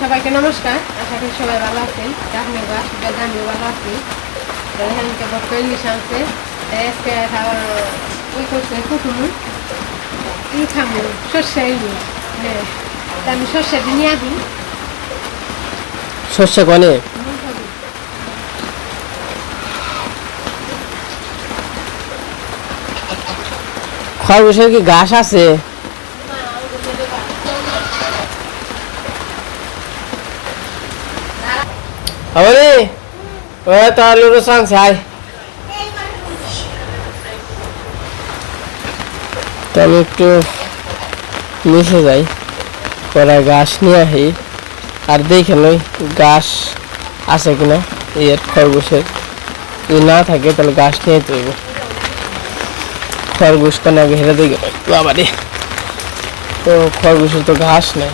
সবাইকে নমস্কার। আশা করি সবাই ভালো আছেন। আপনার আশীর্বাদ আমিও ভালো আছি এখানকে বক্ত ইলিশ আনছে। আজকে ওই করছে কুটুমু। ই খামু, সর্ষে ইলিশ হ্যাঁ আমি সর্ষে দিয়ে নিয়ে আসি শস্য কনে? খরগোশের কি ঘাস আছে? আমারে ওই তো আলুর সাংসে আয় তো আমি একটু মিশে যাই পরে ঘাস নিয়ে আসি আর দেখে নই ঘাস আছে কিনা এর খরগোশের যদি না থাকে তাহলে ঘাস নিয়ে তৈব খরগোশ কেন আগে হেরে দেখে বাবারে তো খরগোশের তো ঘাস নেই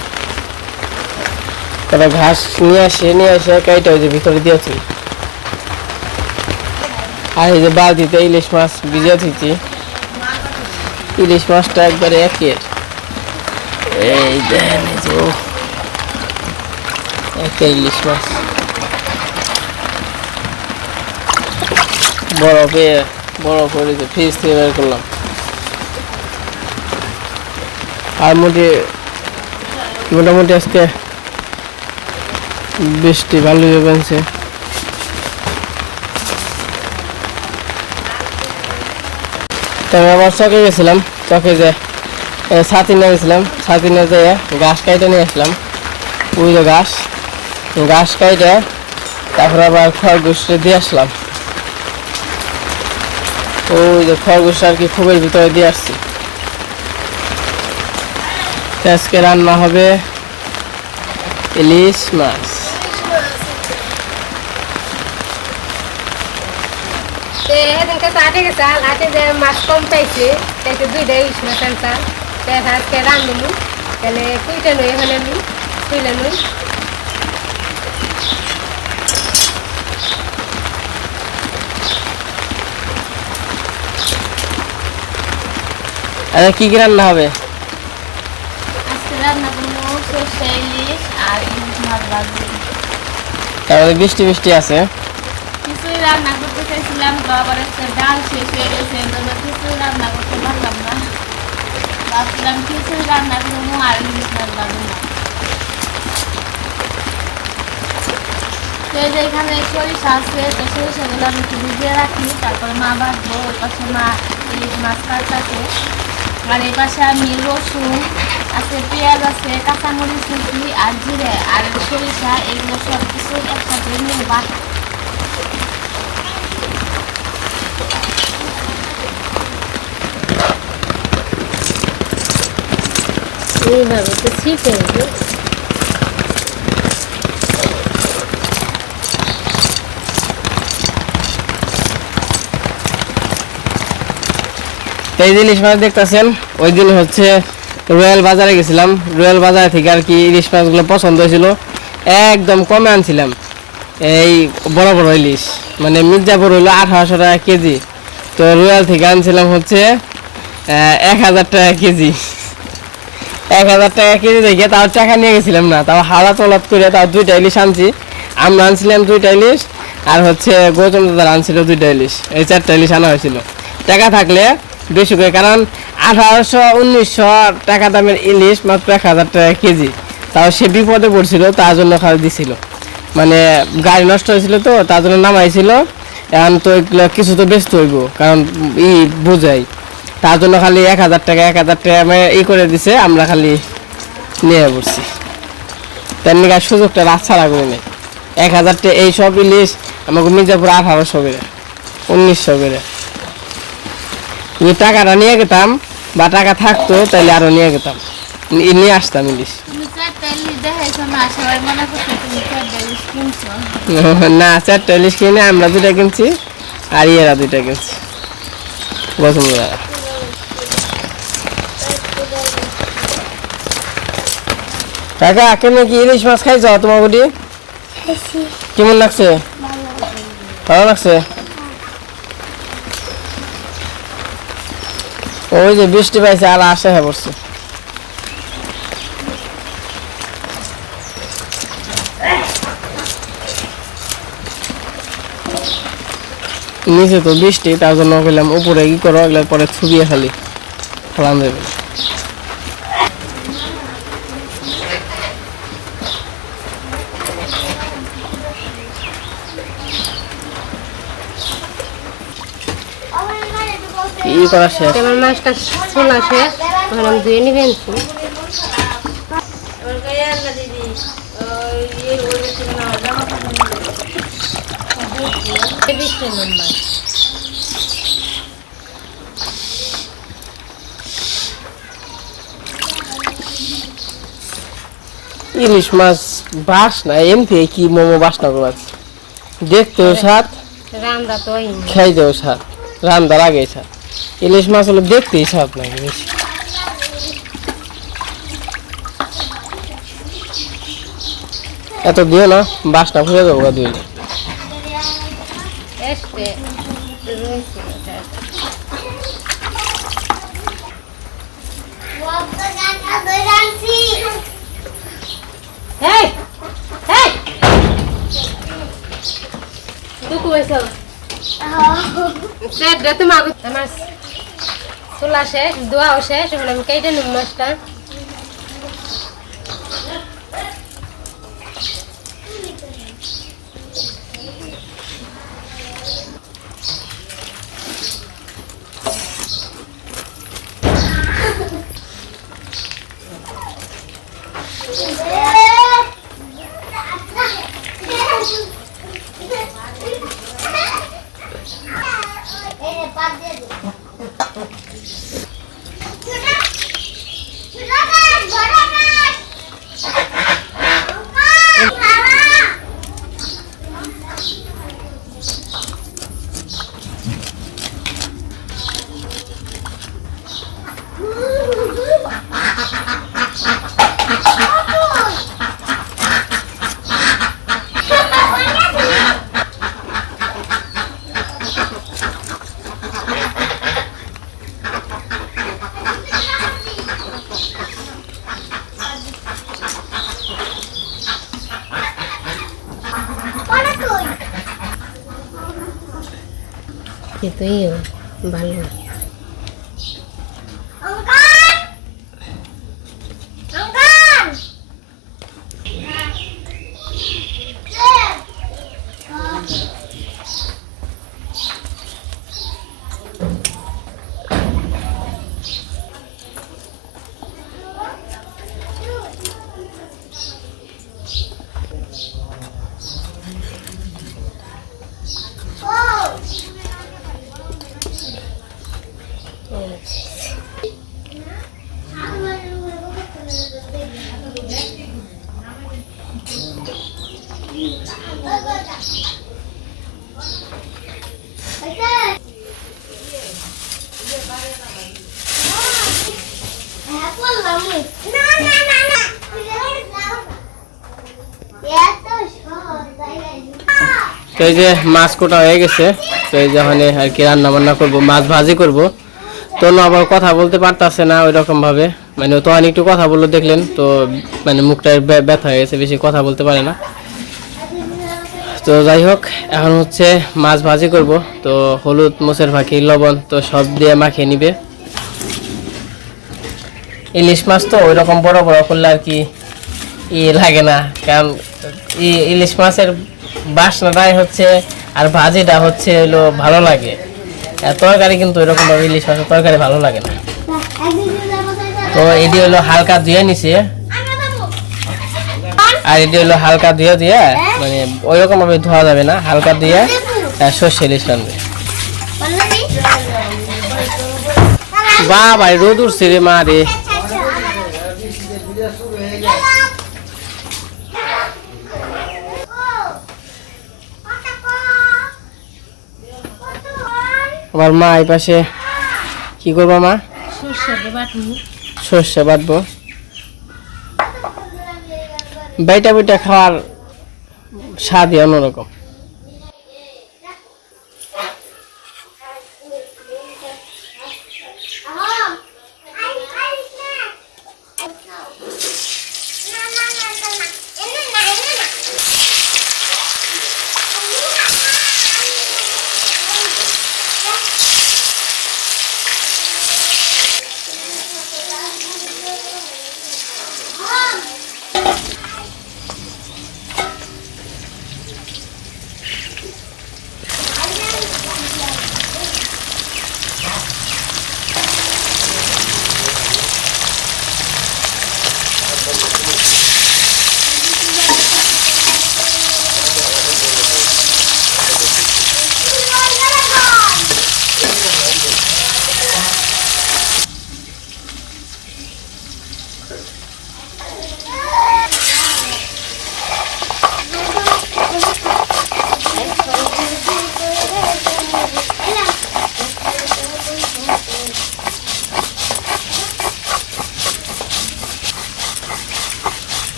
তারা ঘাস নিয়ে আসে নিয়ে আসে কাইটা ওই যে ভিতরে দিয়েছি আর এই যে বালতিতে ইলিশ মাছ ভিজে থুইছি ইলিশ মাছটা একবারে একের এই দেন। একটা ইলিশ মাছ। বরফে, বরফ হয়ে গেছে ফ্রিজ থেকে বের করলাম। আর মোটে মোটামুটি আজকে বৃষ্টি ভালো পেয়েছে তো আবার চকে গেছিলাম, চকে যে ছাতি নিয়ে গেছিলাম, ছাতি নিয়ে যেয়ে ঘাস কাইটে নিয়ে আসলাম। ওই যে ঘাস ঘাস কাইটে তারপর আবার খরগোশ দিয়ে আসলাম। ওই যে খরগোশ আর কি খুবের ভিতরে দিয়ে আসছি। আজকে রান্না হবে ইলিশ মাছ তো আটে গেছে আটে যে মাছ কম পাইছে তাইতে দুইটা ইলিশ মাছ আনতাম তো এখন আজকে রান্ধবো তাহলে কুইটা নই এখানে আমি কুইলে নই আরে কি কি রান্না হবে আজকে রান্না করব সর্ষে ইলিশ আর ইলিশ মাছ ভাজি তারপরে বৃষ্টি বৃষ্টি আছে। কিছুই আমি একটু ভিজিয়ে রাখি, তারপরে মা বাঁধবো, ওই পাশে মা ইলিশ মাছ কাটছে আর এই পাশে আমি রসুন আছে, পেঁয়াজ আছে, কাঁচামরিচ কুচি আর জিরে আর সরিষা, এগুলো সব কিছু একসাথে নিয়ে বাট এইভাবে তো শিখে গেছে এই যে ইলিশ মাছ দেখতেছেন, ওই দিন হচ্ছে রয়্যাল বাজারে গেছিলাম। রয়্যাল বাজার থেকে আর কি ইলিশ মাছগুলো পছন্দ হয়েছিল। একদম কমে আনছিলাম। এই বড় বড় ইলিশ মানে মির্জাপুর হইল আঠারোশো টাকা কেজি। তো রয়্যাল থেকে আনছিলাম হচ্ছে এক হাজার টাকা কেজি। এক হাজার টাকা কেজি দেখে তাও টাকা নিয়ে গেছিলাম না, তাও হাওড়া তলাত করে তাও দুইটা ইলিশ আনছি। আমরা আনছিলাম দুইটা ইলিশ, আর হচ্ছে গৌতম দাদা আনছিল দুইটা ইলিশ। এই চারটা ইলিশ আনা হয়েছিল। টাকা থাকলে বেশি করে, কারণ আঠারোশো, উনিশশো টাকা দামের ইলিশ মাত্র এক হাজার টাকা কেজি। তাও সে বিপদে পড়ছিল, তার জন্য খাওয়া দিছিল। মানে গাড়ি নষ্ট হয়েছিল তো, তার জন্য নামাইছিল। এখন তো কিছু তো ব্যস্ত হইব, কারণ ই বোঝাই। তার জন্য খালি এক হাজার টাকা, এক হাজার টাকা মানে ই করে দিছে, আমরা খালি নিয়ে পড়ছি। তেমনি গাছ সুযোগটা রাত ছাড়া করে নেই। এক হাজার টাকা, এই সব ইলিশ আমাকে মির্জাপুর আঠারোশো করে, উনিশশো করে। যদি টাকাটা নিয়ে গেতাম বা টাকা থাকতো তাহলে আরও নিয়ে গেতাম। নিয়ে আসতাম ইলিশ। না সবাই মনে চারটা ইলিশ কিনে আমরা দুটা কিনছি আর ইয়েরা দুইটা কিনছি। বসুন্ধরা কাকা কেমন কি ইলিশ মাছ খাই যাও তোমার বুটি কেমন লাগছে? ভালো লাগছে? ওই যে বৃষ্টি পাইছে আর আসে হ্যাঁ বসছে। নিচে তো বৃষ্টি, তার জন্য গেলাম উপরে কি করো, এগুলো পরে ছুবিয়ে খালি ফেলান দেবে ই করা শেষ আমার মাছটা ছোলা শেষ এখন আমি ধুয়ে নিবেন ইলিশ মাছ বাস না এমনি কি মোমো বাস না করবার দেখতেও স্বাদ রান্না তো খাইতেও স্বাদ। রান্নার আগে স্বাদ। ইলিশ মাছ হলো দেখতেই স্বাদ লাগে বেশি। এত দিও না বাসনা ফুলে দেবো গা দুইলে এসছে রয়েছে এটা। এই। এই চুলা শেষ দোয়াও শেষ এখন আমি কেটে নিব মাছটা। কিন্তু ইয়ে ভালো তো এই যে মাছ কোটা হয়ে গেছে, তো এই যখন আর কি রান্না বান্না করব, মাছ ভাজি করব। তো আবার কথা বলতে পারতাছে না ওই রকম ভাবে মানে ও তো অনেক একটু কথা বলল দেখলেন, তো মানে মুখটা ব্য- ব্যথা হয়ে গেছে, বেশি কথা বলতে পারে না। তো যাই হোক, এখন হচ্ছে মাছ ভাজি করব, তো হলুদ, মোচের ফাঁকি, লবণ, তো সব দিয়ে মাখিয়ে নিবে। ইলিশ মাছ তো ওই রকম বড় বড় করলে আর কি ই লাগে না, কারণ ইলিশ মাছের বাসনাটাই হচ্ছে, আর ভাজিটা হচ্ছে হলো ভালো লাগে। তরকারি কিন্তু ওইরকম ভাবে ইলিশ মাছের তরকারি ভালো লাগে না। তো এটি হলো হালকা ধুয়ে নিছে। আর এটি হলো হালকা ধুয়ে দিয়ে মানে ওইরকম ভাবে ধোয়া যাবে না, হালকা দিয়ে সর্ষে ইলিশ রানবে বা ভাই রোদ উঠছে রে মা রে। আমার মা এই পাশে কি করব মা? সর্ষে বাঁধবো বাটবো। বেটা বেটা খাওয়ার স্বাদই অন্যরকম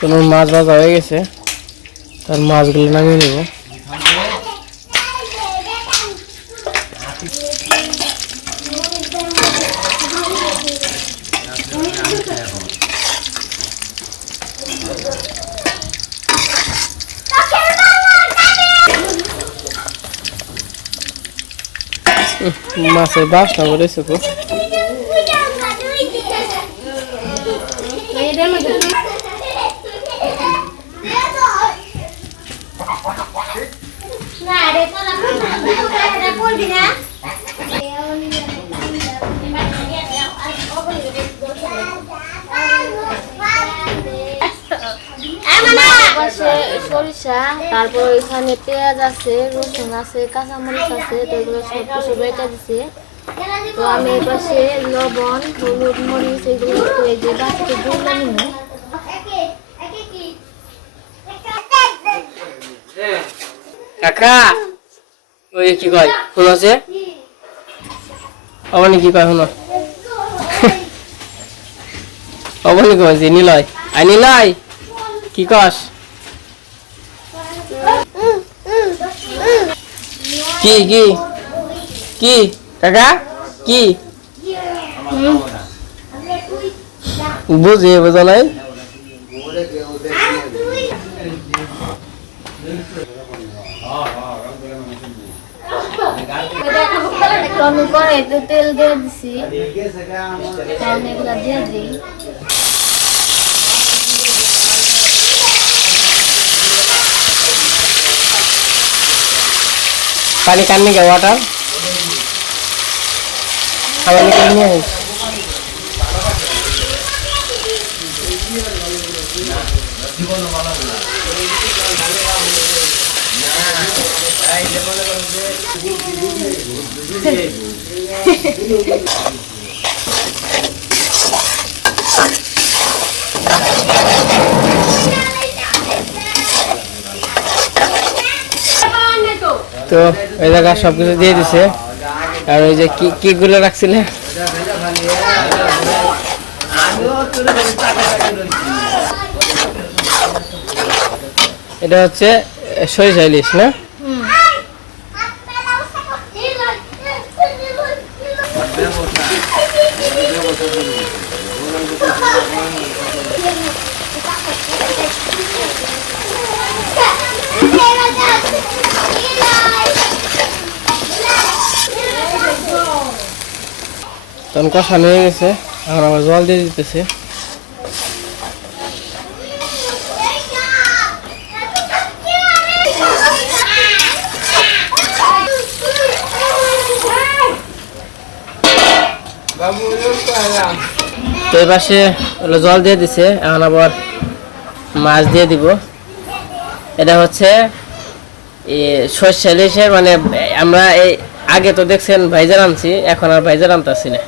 তোমার মাছ ভাজা হয়ে গেছে। তার মাছগুলো নামিয়ে নেব। মাছের বাসনা করেছে তো পাশে সরিষা তারপর এখানে পেঁয়াজ আছে রসুন আছে কাঁচামরিচ আছে তো এগুলো সব কিছু বেটে দিছে। তো আমি এই পাশে লবণ হলুদ মরিচ এগুলো একটু এই যে নিব। কাকা ওই কি কয় শুন আছে অবনি কি কয় শুন? অবনি কয় যে নিলয়। আই নিলয় কি কস? কি কি? কি? কাকা? কি? বুঝে বোঝা নাই? তো আমি কড়াইতে তেল দিয়ে দিছি। তো আমি এগুলো দিয়ে দিই। পানি কান্নি গে ওয়াটার আমার নিয়ে তো ওই জায়গা সব কিছু দিয়ে দিছে। আর ওই যে কি কি গুলো রাখছিলে? এটা হচ্ছে সরিষা ইলিশ, না? তখন কষানো গেছে, এখন আবার জল দিয়ে দিতেছে। তো এই জল দিয়ে দিছে, এখন আবার মাছ দিয়ে দিব। এটা হচ্ছে সর্ষে মানে আমরা এই আগে তো দেখছেন ভাইজার আনছি, এখন আর ভাইজার আনতেছি না।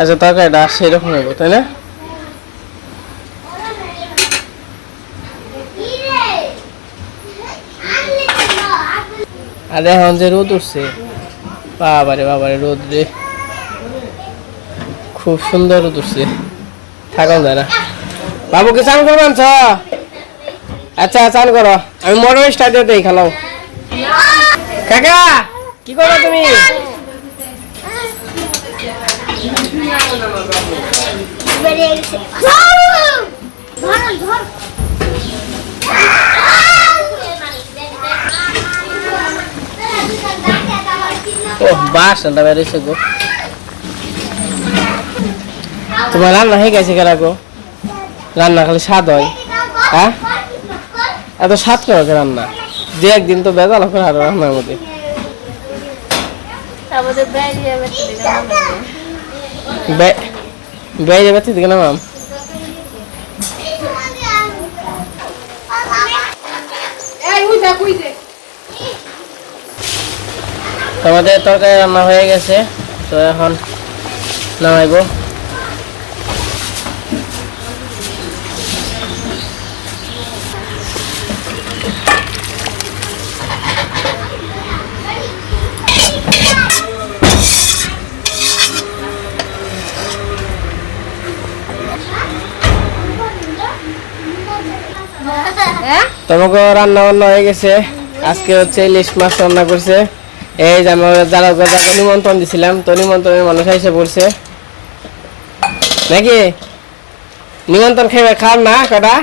আচ্ছা তরকারিটা আসছে এরকম হব তাই না? আর এখন যে রোদ উঠছে, বাবারে বাবারে, রোদ রে। খুব সুন্দর রোদ উঠছে। থাকাও যায় না বাবুকে চান করব আনছ? আচ্ছা চান করো। আমি মোটর স্টার্ট দিয়ে খেলাও। কাকা, কি করো তুমি? গো। তোমার রান্না হয়ে গেছে কেন গো? রান্না খালি স্বাদ হয়। হ্যাঁ? এত স্বাদ করো কে রান্না? যে একদিন তো বেজাল করে রান্নার মধ্যে। বাইরে বেঁচে না মাম তোমাদের তরকারি রান্না হয়ে গেছে তো এখন নামাইবো। তোমাকে রান্না বান্না হয়ে গেছে। আজকে হচ্ছে ইলিশ মাছ রান্না করছে। এই যে আমরা যারা যাকে নিমন্ত্রণ দিছিলাম, তো নিমন্ত্রণের মানুষ এসে পড়ছে নাকি? নিমন্ত্রণ খেয়ে খান না কটা?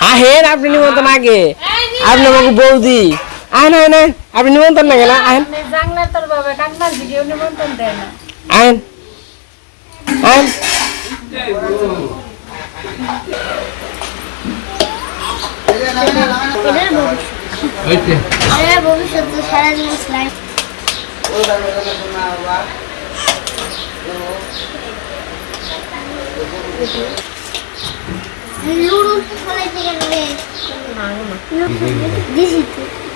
হ্যাঁ হেন আপনি নিমন্ত্রণ আগে। আপনি আমাকে বৌদি। আইন আইন আইন। আপনি নিমন্ত্রণ না কেন আইন। জাংলা তোর বাবা কান্নার দিকে নিমন্ত্রণ দেয় না। আইন। আইন। লুডু গেলে দিছি তো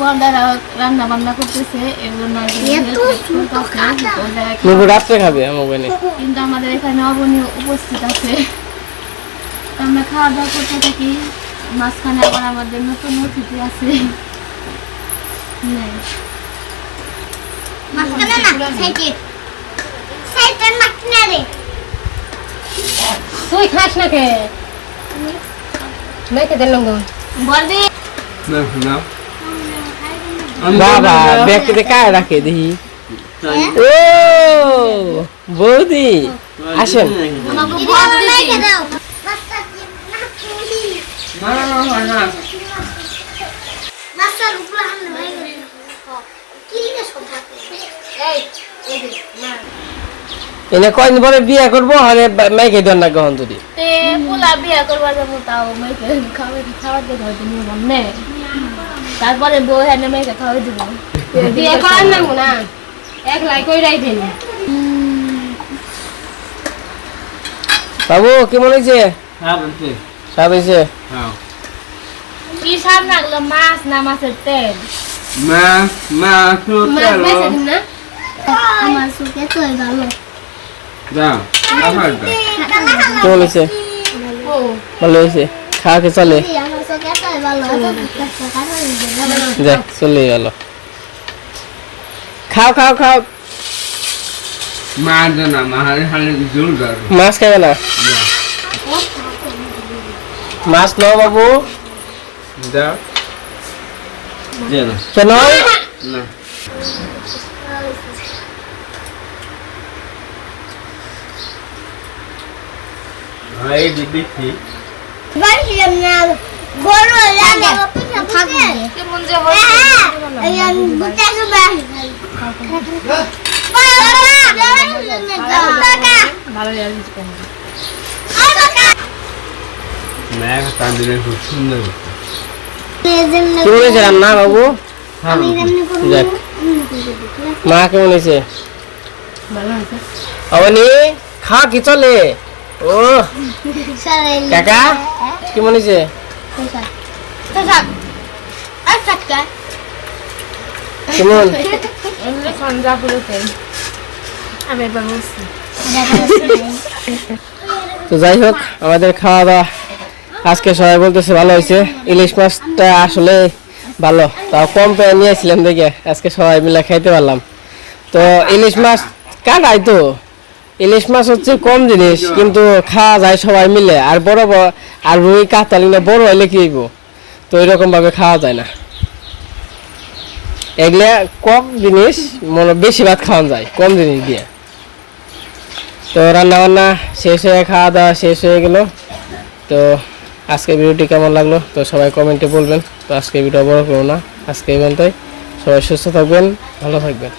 বড়দারা রান্না বান্না করতেছে রাত্রে খাবে আমার কিন্তু আমাদের এখানে উপস্থিত আছে। আমরা খাওয়া দাওয়া করতে থাকি মাঝখানে আবার আমাদের নতুন অতিথি আছে। না না তুই খাস না কে? না বলবি বাবা ব্যাগটিতে কায় রাখে দেখি? ও বৌদি আসেন। এনে কয়দিন পরে বিয়ে করব? হলে মাইকে দেন না পোলা বিয়া করবা যাব তাও মনে তারপরে বউ হ্যাঁ দিব বিয়ে করার না না। এক লাই কইরাই দেন বাবু কেমন হয়েছে? স্বাদ হয়েছে। কি সার লাগল? মাছ না মাছের তেল? মাছ বাইসে না। আমার সুখে তো ভালো হয়েছে? ও। ভালো হয়েছে। খাওয়াকে চলে। যাক চলে গেল। খাও খাও খাও। মাছ খাবে না? মাছ নাও বাবু। কেন? বাড়ি না বড় লাগে থাকবে কেমন যে হ্যাঁ কেমন হয়েছে রান্না বাবু যাক। মা কেমন হয়েছে? অবনি খাওয়া কি চলে? ও। কাকা কেমন হয়েছে? তো যাই হোক আমাদের খাওয়া দাওয়া আজকে সবাই বলতেছে ভালো হয়েছে। ইলিশ মাছটা আসলে ভালো। তাও কম পেয়ে নিয়েছিলাম দেখে। আজকে সবাই মিলে খাইতে পারলাম। তো ইলিশ মাছ কাটাই তো। ইলিশ মাছ হচ্ছে কম জিনিস কিন্তু খাওয়া যায় সবাই মিলে। আর বড় বড় আর রুই কাতাল না বড় হইলে কি হইব? তো এরকম ভাবে খাওয়া যায় না। এগুলা কম জিনিস মনে বেশি ভাত খাওয়া যায় কম জিনিস দিয়ে। তো রান্না বান্না শেষ হয়ে খাওয়া দাওয়া শেষ হয়ে গেল। তো আজকে ভিডিওটি কেমন লাগল? তো সবাই কমেন্টে বলবেন। তো আজকে ভিডিও বড় করব না। আজকে এই পর্যন্তই। সবাই সুস্থ থাকবেন ভালো থাকবেন।